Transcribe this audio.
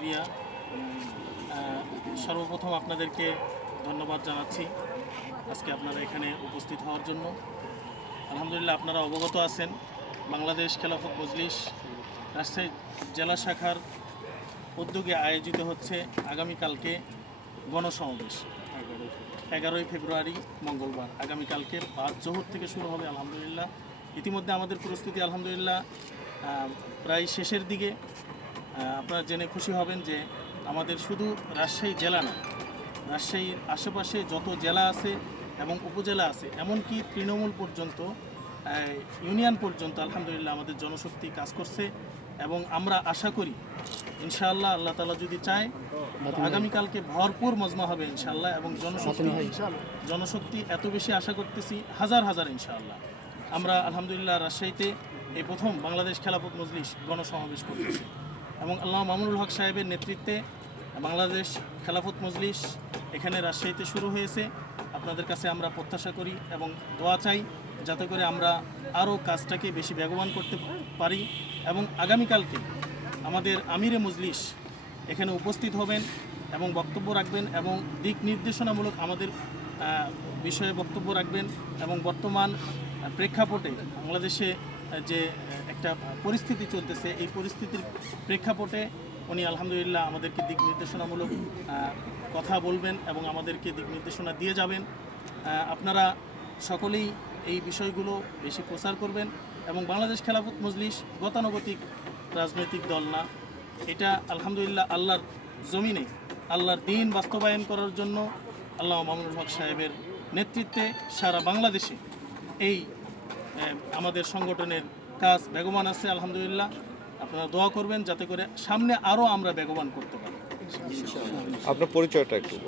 শুক্রিয়া সর্বপ্রথম আপনাদেরকে ধন্যবাদ জানাচ্ছি আজকে আপনারা এখানে উপস্থিত হওয়ার জন্য। আলহামদুলিল্লাহ আপনারা অবগত আছেন। বাংলাদেশ খেলাফত মজলিস রাজশাহী জেলা শাখার উদ্যোগে আয়োজিত হচ্ছে আগামীকালকে গণসমাবেশ। এগারোই ফেব্রুয়ারি মঙ্গলবার। আগামীকালকে পাঁচ জোহর থেকে শুরু হবে, আলহামদুলিল্লাহ। ইতিমধ্যে আমাদের প্রস্তুতি, আলহামদুলিল্লাহ প্রায় শেষের দিকে। আপনারা জেনে খুশি হবেন যে আমাদের শুধু রাজশাহী জেলা না রাজশাহীর আশেপাশে যত জেলা আছে এবং উপজেলা আছে এমনকি তৃণমূল পর্যন্ত ইউনিয়ন পর্যন্ত আলহামদুলিল্লাহ আমাদের জনশক্তি কাজ করছে এবং আমরা আশা করি ইনশাআল্লাহ আল্লাহ তালা যদি চায় আগামীকালকে ভরপুর মজমা হবে ইনশাআল্লাহ এবং জনশক্তি জনশক্তি এত বেশি আশা করতেছি হাজার হাজার ইনশাআল্লাহ। আমরা আলহামদুলিল্লাহ রাজশাহীতে এই প্রথম বাংলাদেশ খেলাফত মজলিস গণসমাবেশ করতেছি। এবং আল্লাহ মামুনুল হক সাহেবের নেতৃত্বে বাংলাদেশ খেলাফত মজলিস এখানে রাজশাহীতে শুরু হয়েছে। আপনাদের কাছে আমরা প্রত্যাশা করি এবং দোয়া চাই যাতে করে আমরা আরও কাজটাকে বেশি বেগবান করতে পারি এবং আগামীকালকে আমাদের আমিরে মজলিস এখানে উপস্থিত হবেন এবং বক্তব্য রাখবেন এবং দিক নির্দেশনামূলক আমাদের বিষয়ে বক্তব্য রাখবেন এবং বর্তমান প্রেক্ষাপটে বাংলাদেশে যে একটা পরিস্থিতি চলতেছে, এই পরিস্থিতির প্রেক্ষাপটে উনি আলহামদুলিল্লাহ আমাদেরকে দিক নির্দেশনামূলক কথা বলবেন এবং আমাদেরকে দিক নির্দেশনা দিয়ে যাবেন। আপনারা সকলেই এই বিষয়গুলো বেশি প্রচার করবেন এবং বাংলাদেশ খেলাফত মজলিস গতানুগতিক রাজনৈতিক দল না। এটা আলহামদুলিল্লাহ আল্লাহর জমিনে, আল্লাহর দিন বাস্তবায়ন করার জন্য আল্লাহ মামুনুল হক সাহেবের নেতৃত্বে সারা বাংলাদেশে এই আমাদের সংগঠনের কাজ বেগবান আছে, আলহামদুলিল্লাহ। আপনারা দোয়া করবেন যাতে করে সামনে আরও আমরা বেগবান করতে পারি। আপনার পরিচয়টা একটু